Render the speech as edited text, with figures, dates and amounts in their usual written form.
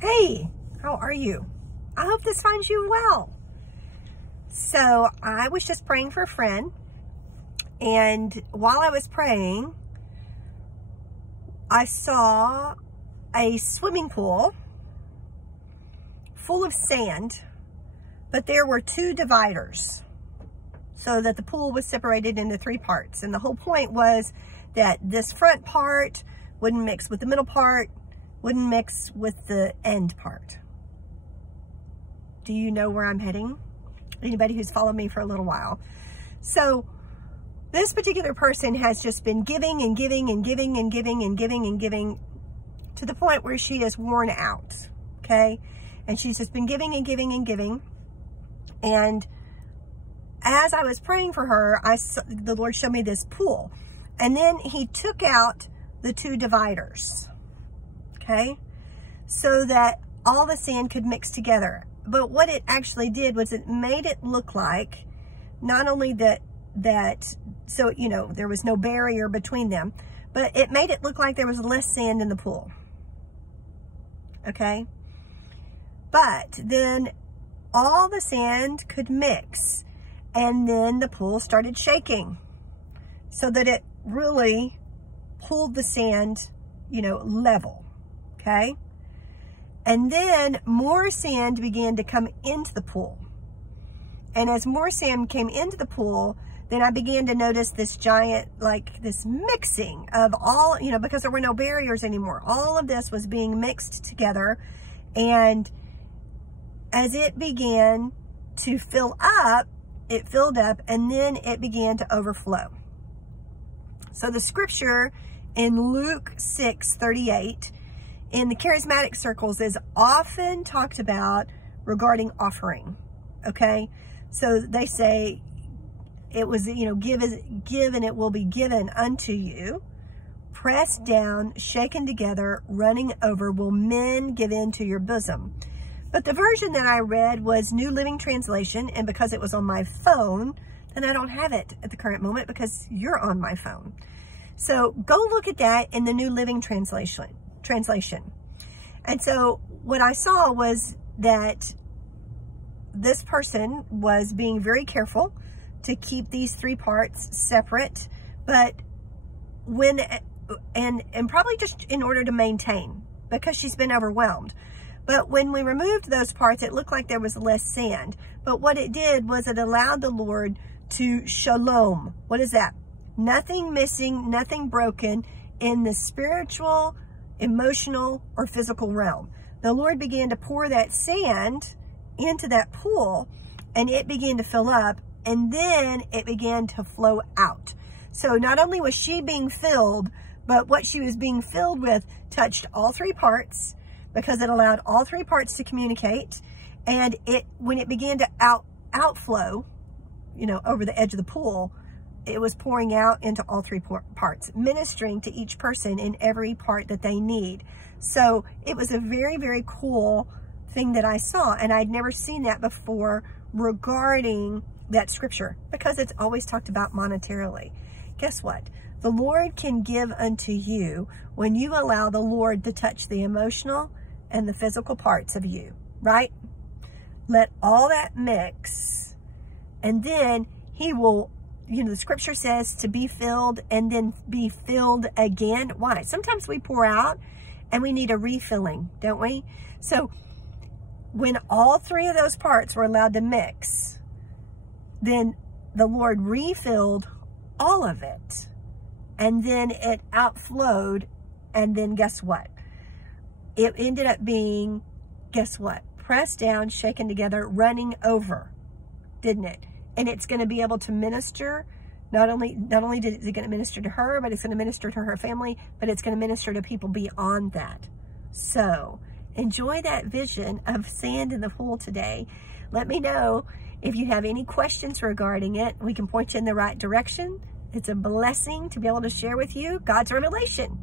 Hey, how are you? I hope this finds you well. So I was just praying for a friend, and while I was praying, I saw a swimming pool full of sand, but there were two dividers so that the pool was separated into three parts. And the whole point was that this front part wouldn't mix with the middle part, wouldn't mix with the end part. Do you know where I'm heading? Anybody who's followed me for a little while. So this particular person has just been giving and giving and giving and giving and giving and giving to the point where she is worn out, okay? And she's just been giving and giving and giving. And as I was praying for her, the Lord showed me this pool. And then he took out the two dividers, okay? So that all the sand could mix together. But what it actually did was it made it look like not only that so, you know, there was no barrier between them, but it made it look like there was less sand in the pool, okay? But then all the sand could mix, and then the pool started shaking so that it really pulled the sand, you know, level, okay? And then more sand began to come into the pool. And as more sand came into the pool, then I began to notice this giant, like this mixing of all, you know, because there were no barriers anymore. All of this was being mixed together. And as it began to fill up, it filled up, and then it began to overflow. So the scripture in Luke 6:38 in the charismatic circles is often talked about regarding offering, okay? So they say it was, you know, give and it will be given unto you. Pressed down, shaken together, running over, will men give into your bosom. But the version that I read was New Living Translation, and because it was on my phone, then I don't have it at the current moment because you're on my phone. So go look at that in the New Living Translation. And so what I saw was that this person was being very careful to keep these three parts separate, but and probably just in order to maintain, because she's been overwhelmed. But when we removed those parts, it looked like there was less sand. But what it did was it allowed the Lord to shalom. What is that? Nothing missing, nothing broken in the spiritual, emotional, or physical realm. The Lord began to pour that sand into that pool, and it began to fill up, and then it began to flow out. So not only was she being filled, but what she was being filled with touched all three parts, because it allowed all three parts to communicate. And when it began to outflow, you know, over the edge of the pool, it was pouring out into all three parts, ministering to each person in every part that they need. So it was a very, very cool thing that I saw, and I'd never seen that before regarding that scripture, because it's always talked about monetarily. Guess what? The Lord can give unto you when you allow the Lord to touch the emotional and the physical parts of you, right? Let all that mix, and then he will, you know, the scripture says to be filled and then be filled again. Why? Sometimes we pour out and we need a refilling, don't we? So when all three of those parts were allowed to mix, then the Lord refilled all of it, and then it outflowed, and then guess what? It ended up being, guess what? Pressed down, shaken together, running over, didn't it? And it's going to be able to minister. Not only is it going to minister to her, but it's going to minister to her family, but it's going to minister to people beyond that. So enjoy that vision of sand in the pool today. Let me know if you have any questions regarding it. We can point you in the right direction. It's a blessing to be able to share with you God's revelation.